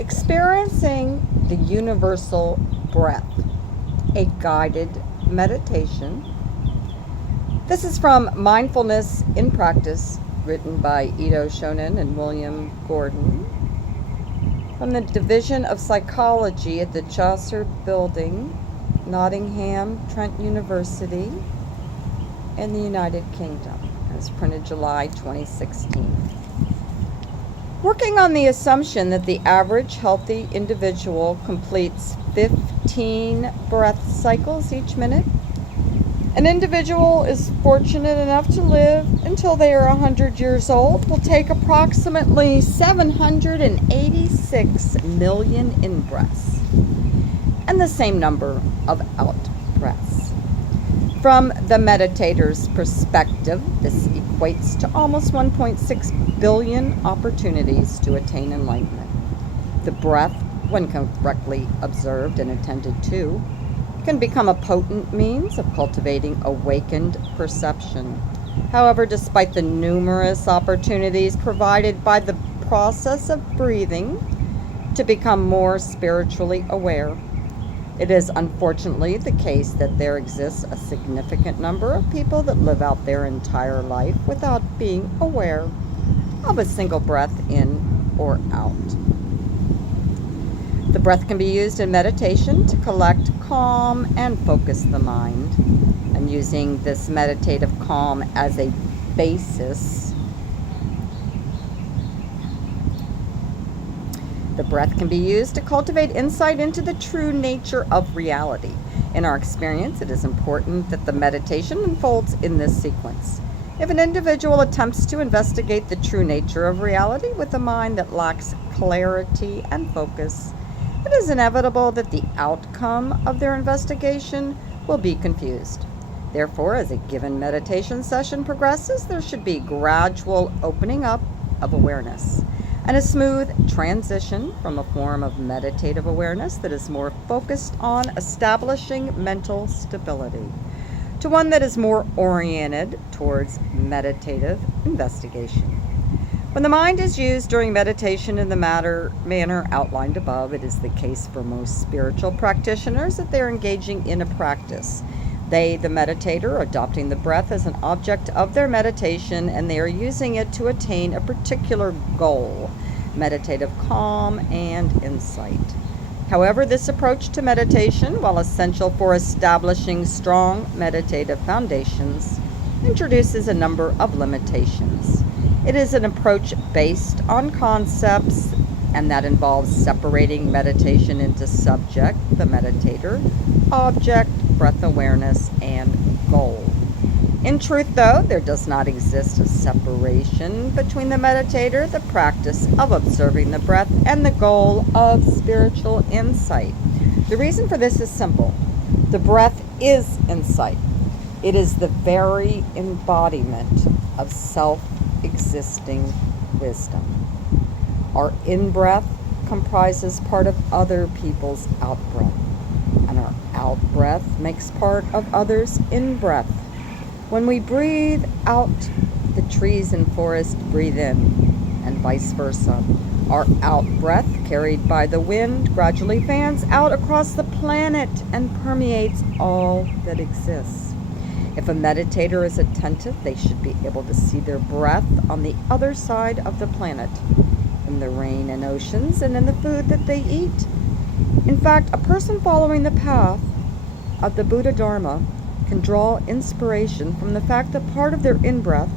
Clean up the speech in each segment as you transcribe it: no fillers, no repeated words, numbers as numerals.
Experiencing the universal breath, a guided meditation. This is from Mindfulness in Practice, written by Ito Shonin and William Gordon, from the Division of Psychology at the Chaucer Building, Nottingham, Trent University, in the United Kingdom. It was printed July 2016. Working on the assumption that the average healthy individual completes 15 breath cycles each minute, an individual is fortunate enough to live until they are 100 years old will take approximately 786 million in-breaths and the same number of out-breaths. From the meditator's perspective, this equates to almost 1.6 billion opportunities to attain enlightenment. The breath, when correctly observed and attended to, can become a potent means of cultivating awakened perception. However, despite the numerous opportunities provided by the process of breathing to become more spiritually aware, it is unfortunately the case that there exists a significant number of people that live out their entire life without being aware of a single breath in or out. The breath can be used in meditation to collect, calm, and focus the mind. And using this meditative calm as a basis, the breath can be used to cultivate insight into the true nature of reality. In our experience, it is important that the meditation unfolds in this sequence. If an individual attempts to investigate the true nature of reality with a mind that lacks clarity and focus, it is inevitable that the outcome of their investigation will be confused. Therefore, as a given meditation session progresses, there should be gradual opening up of awareness and a smooth transition from a form of meditative awareness that is more focused on establishing mental stability to one that is more oriented towards meditative investigation. When the mind is used during meditation in the manner outlined above, it is the case for most spiritual practitioners that they are engaging in a practice. They, the meditator, are adopting the breath as an object of their meditation, and they are using it to attain a particular goal, meditative calm and insight. However, this approach to meditation, while essential for establishing strong meditative foundations, introduces a number of limitations. It is an approach based on concepts, and that involves separating meditation into subject, the meditator, object, breath awareness, and goal. In truth, though, there does not exist a separation between the meditator, the practice of observing the breath, and the goal of spiritual insight. The reason for this is simple. The breath is insight. It is the very embodiment of self-existing wisdom. Our in-breath comprises part of other people's out-breath, and our out-breath makes part of others' in-breath. When we breathe out, the trees and forests breathe in, and vice versa. Our out-breath, carried by the wind, gradually fans out across the planet and permeates all that exists. If a meditator is attentive, they should be able to see their breath on the other side of the planet, in the rain and oceans, and in the food that they eat. In fact, a person following the path of the Buddha Dharma can draw inspiration from the fact that part of their in-breath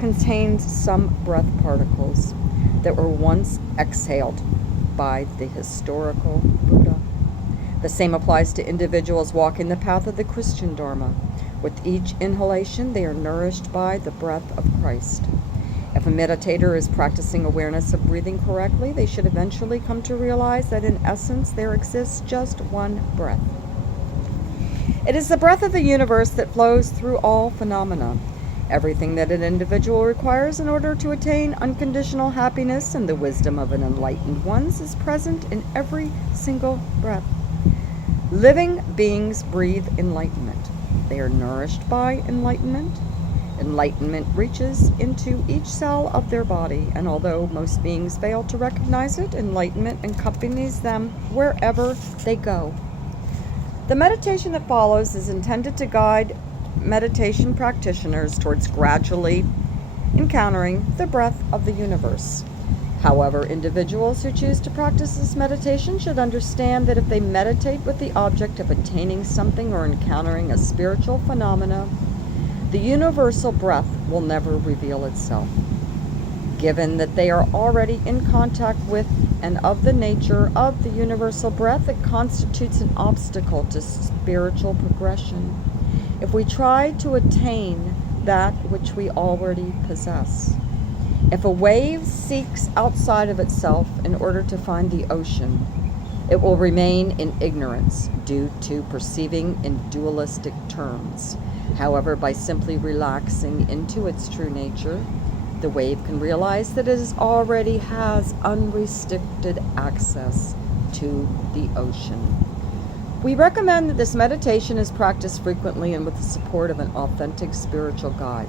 contains some breath particles that were once exhaled by the historical Buddha. The same applies to individuals walking the path of the Christian Dharma. With each inhalation, they are nourished by the breath of Christ. If a meditator is practicing awareness of breathing correctly, they should eventually come to realize that in essence there exists just one breath. It is the breath of the universe that flows through all phenomena. Everything that an individual requires in order to attain unconditional happiness and the wisdom of an enlightened one is present in every single breath. Living beings breathe enlightenment. They are nourished by enlightenment. Enlightenment reaches into each cell of their body, and although most beings fail to recognize it, enlightenment accompanies them wherever they go. The meditation that follows is intended to guide meditation practitioners towards gradually encountering the breath of the universe. However, individuals who choose to practice this meditation should understand that if they meditate with the object of attaining something or encountering a spiritual phenomena, the universal breath will never reveal itself. Given that they are already in contact with and of the nature of the universal breath, it constitutes an obstacle to spiritual progression if we try to attain that which we already possess. If a wave seeks outside of itself in order to find the ocean, it will remain in ignorance due to perceiving in dualistic terms. However, by simply relaxing into its true nature, the wave can realize that it already has unrestricted access to the ocean. We recommend that this meditation is practiced frequently and with the support of an authentic spiritual guide.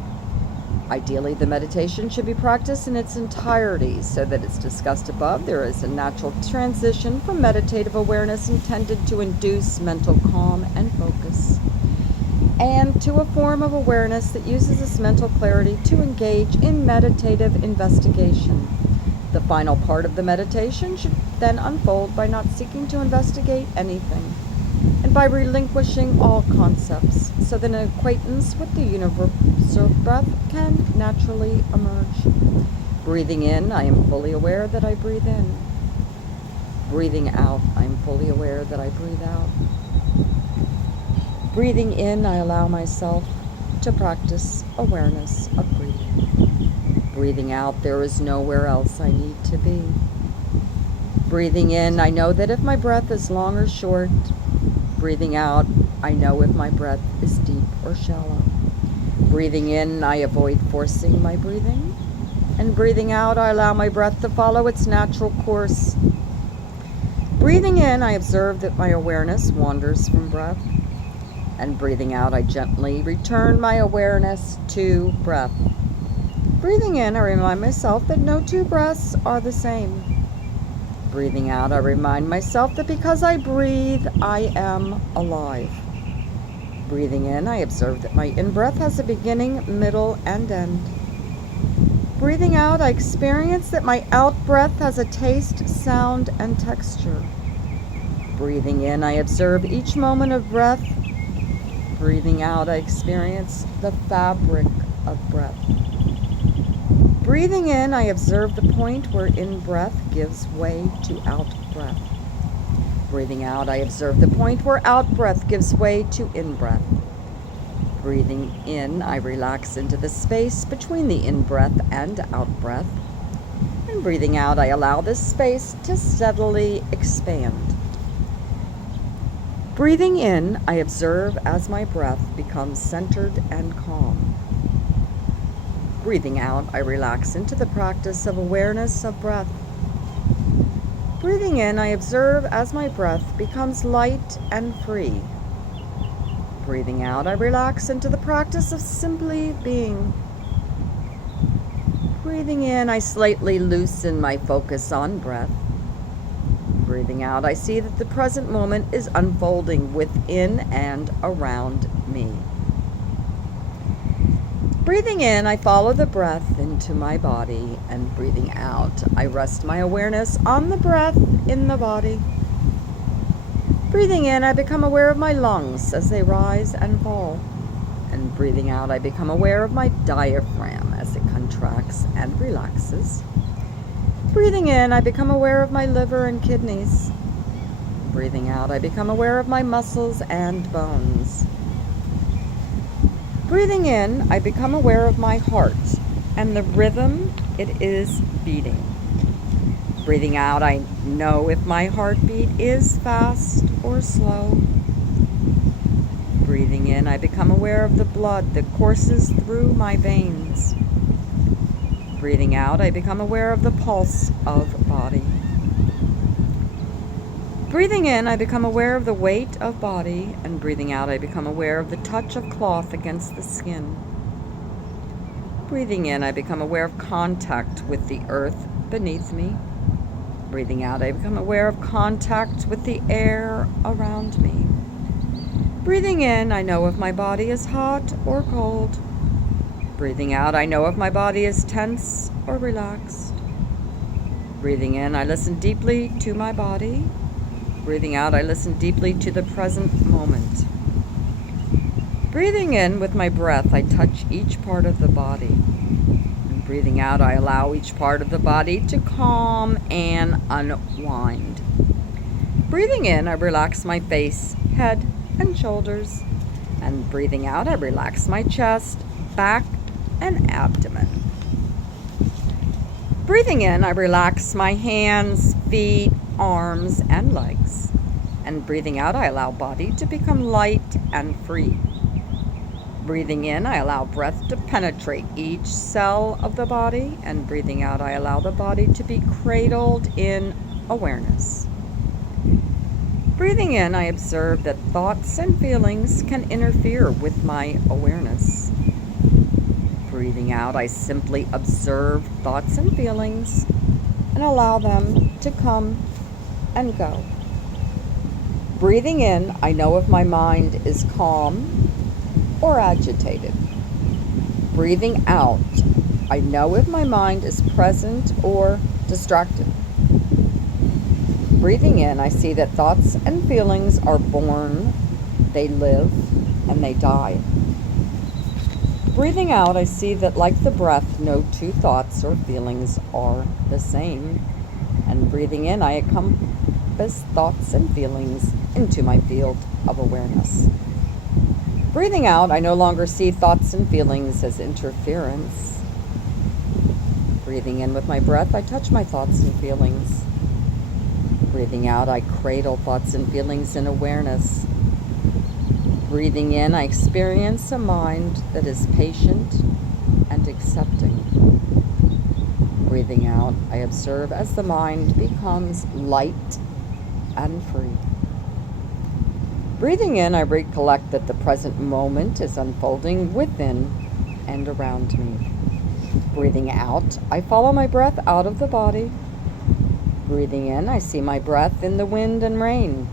Ideally, the meditation should be practiced in its entirety. So that it's discussed above, there is a natural transition from meditative awareness intended to induce mental calm and focus, and to a form of awareness that uses this mental clarity to engage in meditative investigation. The final part of the meditation should then unfold by not seeking to investigate anything, and by relinquishing all concepts, so that an acquaintance with the universal breath can naturally emerge. Breathing in, I am fully aware that I breathe in. Breathing out, I am fully aware that I breathe out. Breathing in, I allow myself to practice awareness of breathing. Breathing out, there is nowhere else I need to be. Breathing in, I know that if my breath is long or short. Breathing out, I know if my breath is deep or shallow. Breathing in, I avoid forcing my breathing. And breathing out, I allow my breath to follow its natural course. Breathing in, I observe that my awareness wanders from breath. And breathing out, I gently return my awareness to breath. Breathing in, I remind myself that no two breaths are the same. Breathing out, I remind myself that because I breathe, I am alive. Breathing in, I observe that my in-breath has a beginning, middle, and end. Breathing out, I experience that my out-breath has a taste, sound, and texture. Breathing in, I observe each moment of breath. Breathing out, I experience the fabric of breath. Breathing in, I observe the point where in-breath gives way to out-breath. Breathing out, I observe the point where out-breath gives way to in-breath. Breathing in, I relax into the space between the in-breath and out-breath. And breathing out, I allow this space to steadily expand. Breathing in, I observe as my breath becomes centered and calm. Breathing out, I relax into the practice of awareness of breath. Breathing in, I observe as my breath becomes light and free. Breathing out, I relax into the practice of simply being. Breathing in, I slightly loosen my focus on breath. Breathing out, I see that the present moment is unfolding within and around me. Breathing in, I follow the breath into my body, and breathing out, I rest my awareness on the breath in the body. Breathing in, I become aware of my lungs as they rise and fall. And breathing out, I become aware of my diaphragm as it contracts and relaxes. Breathing in, I become aware of my liver and kidneys. Breathing out, I become aware of my muscles and bones. Breathing in, I become aware of my heart and the rhythm it is beating. Breathing out, I know if my heartbeat is fast or slow. Breathing in, I become aware of the blood that courses through my veins. Breathing out, I become aware of the pulse of body. Breathing in, I become aware of the weight of body, and breathing out, I become aware of the touch of cloth against the skin. Breathing in, I become aware of contact with the earth beneath me. Breathing out, I become aware of contact with the air around me. Breathing in, I know if my body is hot or cold. Breathing out, I know if my body is tense or relaxed. Breathing in, I listen deeply to my body. Breathing out, I listen deeply to the present moment. Breathing in with my breath, I touch each part of the body. And breathing out, I allow each part of the body to calm and unwind. Breathing in, I relax my face, head, and shoulders. And breathing out, I relax my chest, back, and abdomen. Breathing in, I relax my hands, feet, arms, and legs. And breathing out, I allow body to become light and free. Breathing in, I allow breath to penetrate each cell of the body. And breathing out, I allow the body to be cradled in awareness. Breathing in, I observe that thoughts and feelings can interfere with my awareness. Breathing out, I simply observe thoughts and feelings and allow them to come and go. Breathing in, I know if my mind is calm or agitated. Breathing out, I know if my mind is present or distracted. Breathing in, I see that thoughts and feelings are born, they live, and they die. Breathing out, I see that like the breath, no two thoughts or feelings are the same. And breathing in, I encompass thoughts and feelings into my field of awareness. Breathing out, I no longer see thoughts and feelings as interference. Breathing in with my breath, I touch my thoughts and feelings. Breathing out, I cradle thoughts and feelings in awareness. Breathing in, I experience a mind that is patient and accepting. Breathing out, I observe as the mind becomes light and free. Breathing in, I recollect that the present moment is unfolding within and around me. Breathing out, I follow my breath out of the body. Breathing in, I see my breath in the wind and rain.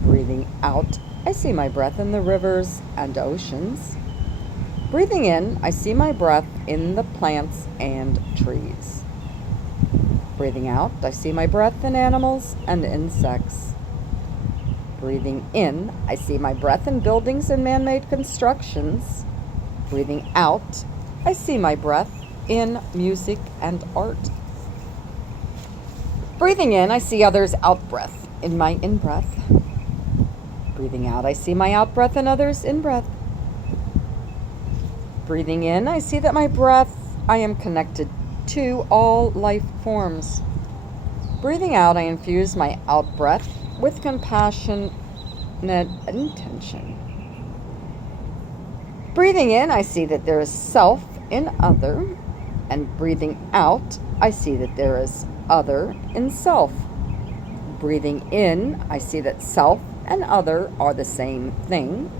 Breathing out, I see my breath in the rivers and oceans. Breathing in, I see my breath in the plants and trees. Breathing out, I see my breath in animals and insects. Breathing in, I see my breath in buildings and man-made constructions. Breathing out, I see my breath in music and art. Breathing in, I see others' out-breath in my in-breath. Breathing out, I see my out-breath in others' in-breath. Breathing in, I see that my breath, I am connected to all life forms. Breathing out, I infuse my out-breath with compassionate intention. Breathing in, I see that there is self in other. And breathing out, I see that there is other in self. Breathing in, I see that self and other are the same thing.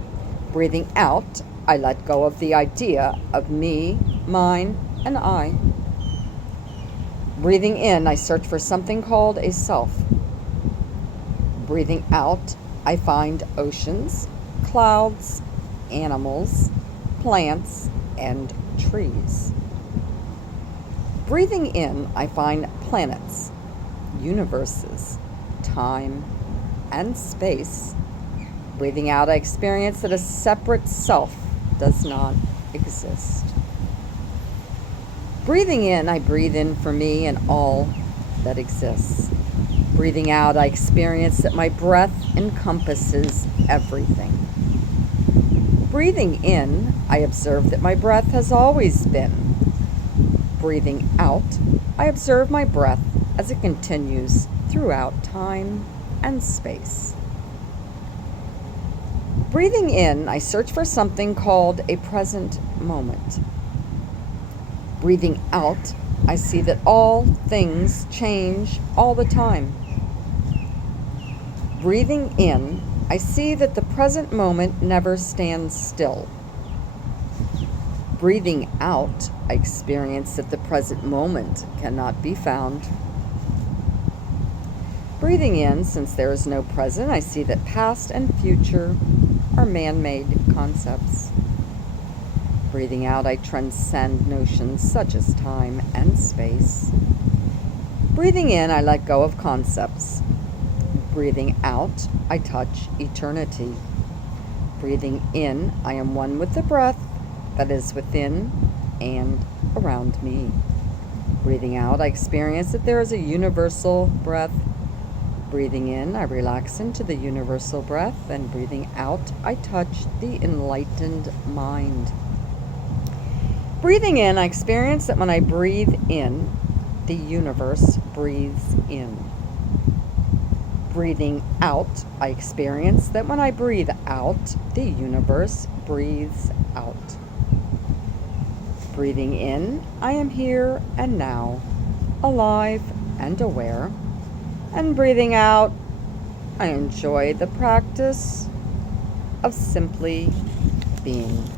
Breathing out, I let go of the idea of me, mine, and I. Breathing in, I search for something called a self. Breathing out, I find oceans, clouds, animals, plants, and trees. Breathing in, I find planets, universes, time, and space. Breathing out, I experience that a separate self does not exist. Breathing in, I breathe in for me and all that exists. Breathing out, I experience that my breath encompasses everything. Breathing in, I observe that my breath has always been. Breathing out, I observe my breath as it continues throughout time and space. Breathing in, I search for something called a present moment. Breathing out, I see that all things change all the time. Breathing in, I see that the present moment never stands still. Breathing out, I experience that the present moment cannot be found. Breathing in, since there is no present, I see that past and future are man-made concepts. Breathing out, I transcend notions such as time and space. Breathing in, I let go of concepts. Breathing out, I touch eternity. Breathing in, I am one with the breath that is within and around me. Breathing out, I experience that there is a universal breath. Breathing in, I relax into the universal breath, and breathing out, I touch the enlightened mind. Breathing in, I experience that when I breathe in, the universe breathes in. Breathing out, I experience that when I breathe out, the universe breathes out. Breathing in, I am here and now, alive and aware. And breathing out, I enjoy the practice of simply being.